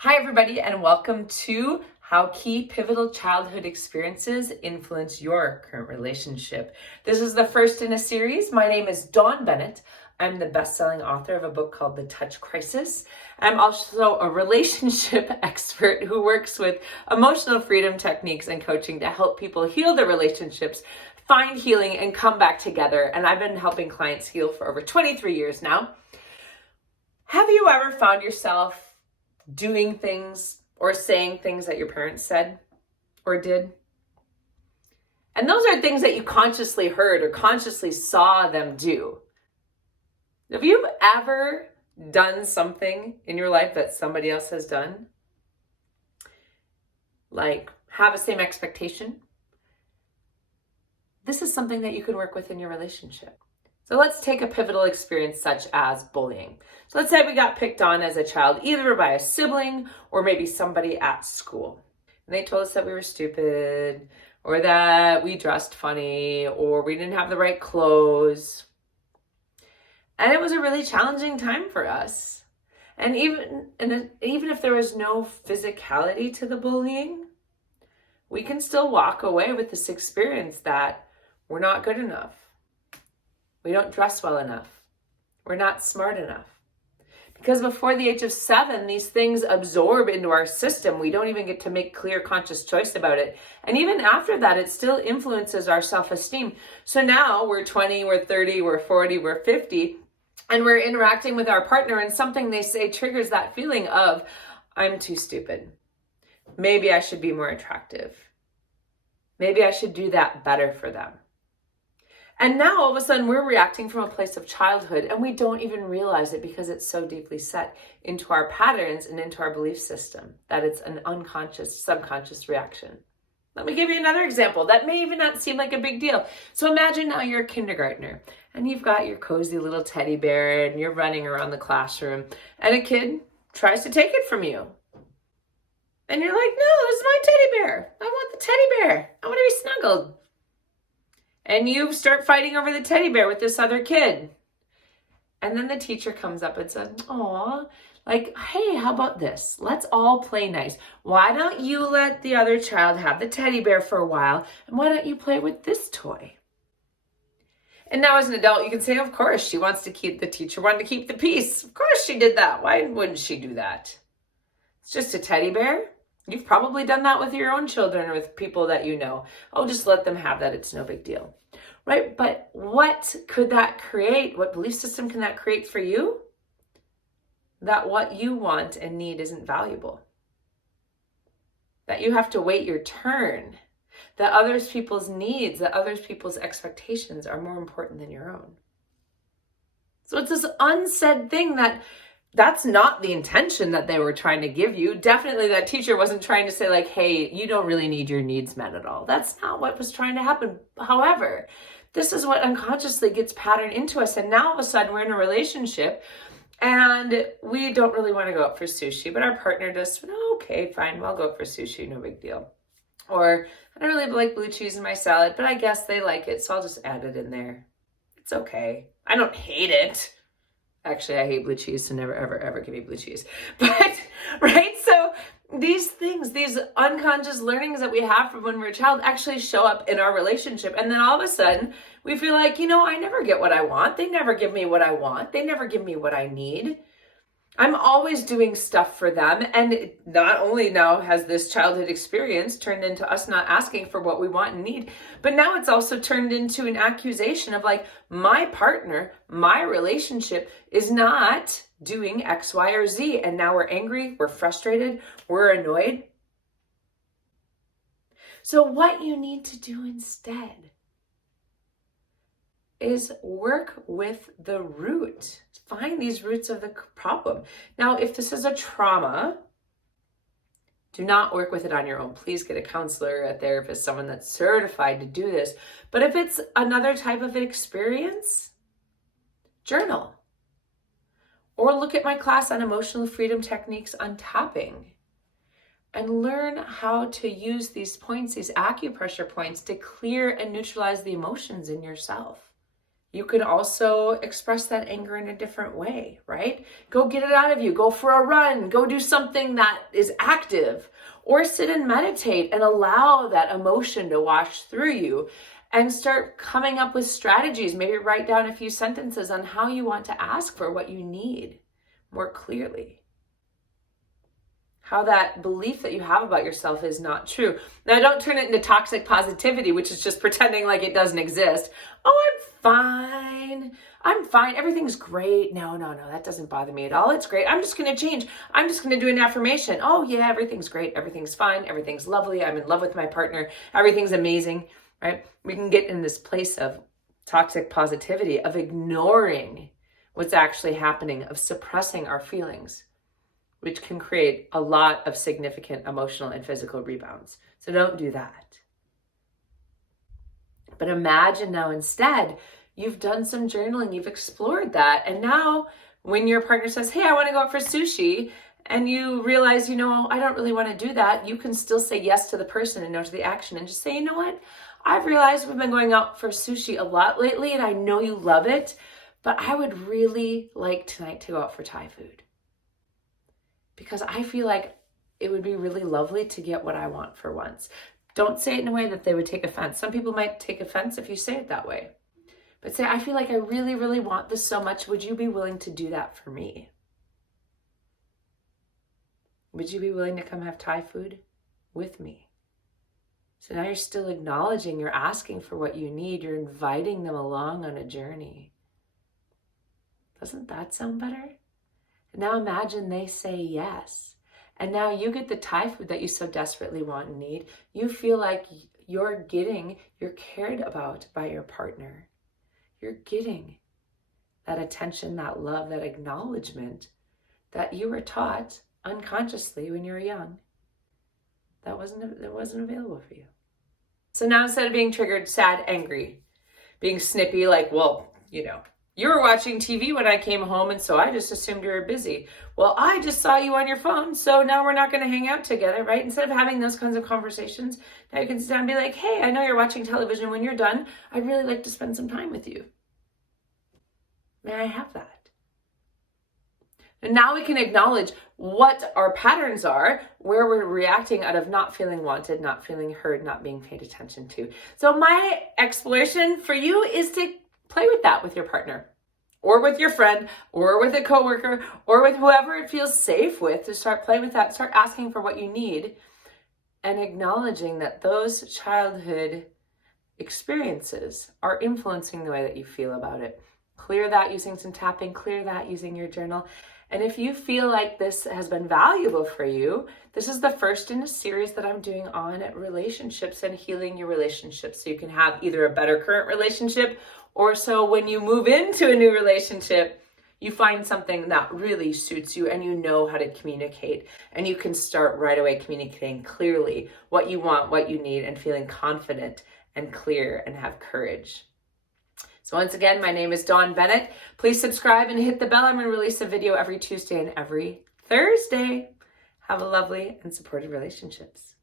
Hi, everybody, and welcome to How Key Pivotal Childhood Experiences Influence Your Current Relationship. This is the first in a series. My name is Dawn Bennett. I'm the best-selling author of a book called The Touch Crisis. I'm also a relationship expert who works with emotional freedom techniques and coaching to help people heal their relationships, find healing, and come back together. And I've been helping clients heal for over 23 years now. Have you ever found yourself doing things or saying things that your parents said or did? And those are things that you consciously heard or consciously saw them do. Have you ever done something in your life that somebody else has done? Like have the same expectation? This is something that you can work with in your relationship. So let's take a pivotal experience such as bullying. So let's say we got picked on as a child, either by a sibling or maybe somebody at school. And they told us that we were stupid, or that we dressed funny, or we didn't have the right clothes. And it was a really challenging time for us. And even if there was no physicality to the bullying, we can still walk away with this experience that we're not good enough. We don't dress well enough. We're not smart enough. Because before the age of 7, these things absorb into our system. We don't even get to make clear, conscious choice about it. And even after that, it still influences our self-esteem. So now we're 20, we're 30, we're 40, we're 50, and we're interacting with our partner, and something they say triggers that feeling of, I'm too stupid. Maybe I should be more attractive. Maybe I should do that better for them. And now all of a sudden we're reacting from a place of childhood, and we don't even realize it because it's so deeply set into our patterns and into our belief system that it's an unconscious, subconscious reaction. Let me give you another example that may even not seem like a big deal. So imagine now you're a kindergartner and you've got your cozy little teddy bear and you're running around the classroom and a kid tries to take it from you. And you're like, no, this is my teddy bear. I want the teddy bear. I want to be snuggled. And you start fighting over the teddy bear with this other kid. And then the teacher comes up and says, aw, like, hey, how about this? Let's all play nice. Why don't you let the other child have the teddy bear for a while? And why don't you play with this toy? And now as an adult, you can say, of course, the teacher wanted to keep the peace. Of course she did that. Why wouldn't she do that? It's just a teddy bear. You've probably done that with your own children or with people that you know. Oh, just let them have that. It's no big deal. Right? But what could that create? What belief system can that create for you? That what you want and need isn't valuable. That you have to wait your turn. That other people's needs, that other people's expectations are more important than your own. So it's this unsaid thing that's not the intention that they were trying to give you. Definitely that teacher wasn't trying to say like, hey, you don't really need your needs met at all. That's not what was trying to happen. However, this is what unconsciously gets patterned into us. And now all of a sudden we're in a relationship and we don't really want to go out for sushi, but our partner does, okay, fine, I'll go out for sushi, no big deal. Or I don't really like blue cheese in my salad, but I guess they like it, so I'll just add it in there. It's okay. I don't hate it. Actually, I hate blue cheese, so never, ever, ever give me blue cheese. But, right? So these things, these unconscious learnings that we have from when we're a child actually show up in our relationship. And then all of a sudden, we feel like, I never get what I want. They never give me what I want. They never give me what I need. I'm always doing stuff for them. And not only now has this childhood experience turned into us not asking for what we want and need, but now it's also turned into an accusation of like, my partner, my relationship is not doing X, Y, or Z. And now we're angry, we're frustrated, we're annoyed. So what you need to do instead is work with the root. Find these roots of the problem. Now, if this is a trauma, do not work with it on your own. Please get a counselor, a therapist, someone that's certified to do this. But if it's another type of experience, journal. Or look at my class on emotional freedom techniques on tapping and learn how to use these points, these acupressure points, to clear and neutralize the emotions in yourself. You can also express that anger in a different way, right? Go get it out of you. Go for a run. Go do something that is active. Or sit and meditate and allow that emotion to wash through you and start coming up with strategies. Maybe write down a few sentences on how you want to ask for what you need more clearly. How that belief that you have about yourself is not true. Now, don't turn it into toxic positivity, which is just pretending like it doesn't exist. Oh, I'm fine. Everything's great. No, that doesn't bother me at all. It's great. I'm just going to change. I'm just going to do an affirmation. Oh yeah, everything's great. Everything's fine. Everything's lovely. I'm in love with my partner. Everything's amazing, right? We can get in this place of toxic positivity, of ignoring what's actually happening, of suppressing our feelings, which can create a lot of significant emotional and physical rebounds. So don't do that. But imagine now instead, you've done some journaling, you've explored that. And now when your partner says, hey, I want to go out for sushi, and you realize, I don't really want to do that, you can still say yes to the person and no to the action and just say, you know what? I've realized we've been going out for sushi a lot lately and I know you love it, but I would really like tonight to go out for Thai food. Because I feel like it would be really lovely to get what I want for once. Don't say it in a way that they would take offense. Some people might take offense if you say it that way. But say, I feel like I really, really want this so much. Would you be willing to do that for me? Would you be willing to come have Thai food with me? So now you're still acknowledging, you're asking for what you need. You're inviting them along on a journey. Doesn't that sound better? Now imagine they say yes. And now you get the Thai food that you so desperately want and need. You feel like you're cared about by your partner. You're getting that attention, that love, that acknowledgement that you were taught unconsciously when you were young. That wasn't available for you. So now instead of being triggered, sad, angry, being snippy, like, well, you were watching TV when I came home, and so I just assumed you were busy. Well, I just saw you on your phone, so now we're not going to hang out together, right? Instead of having those kinds of conversations, now you can sit down and be like, hey, I know you're watching television. When you're done, I'd really like to spend some time with you. May I have that? And now we can acknowledge what our patterns are, where we're reacting out of not feeling wanted, not feeling heard, not being paid attention to. So my exploration for you is to play with that with your partner or with your friend or with a coworker or with whoever it feels safe with, to start playing with that, start asking for what you need and acknowledging that those childhood experiences are influencing the way that you feel about it. Clear that using some tapping, clear that using your journal. And if you feel like this has been valuable for you, this is the first in a series that I'm doing on relationships and healing your relationships, so you can have either a better current relationship, or so when you move into a new relationship, you find something that really suits you and you know how to communicate, and you can start right away communicating clearly what you want, what you need, and feeling confident and clear and have courage. So once again, my name is Dawn Bennett. Please subscribe and hit the bell. I'm going to release a video every Tuesday and every Thursday. Have a lovely and supportive relationships.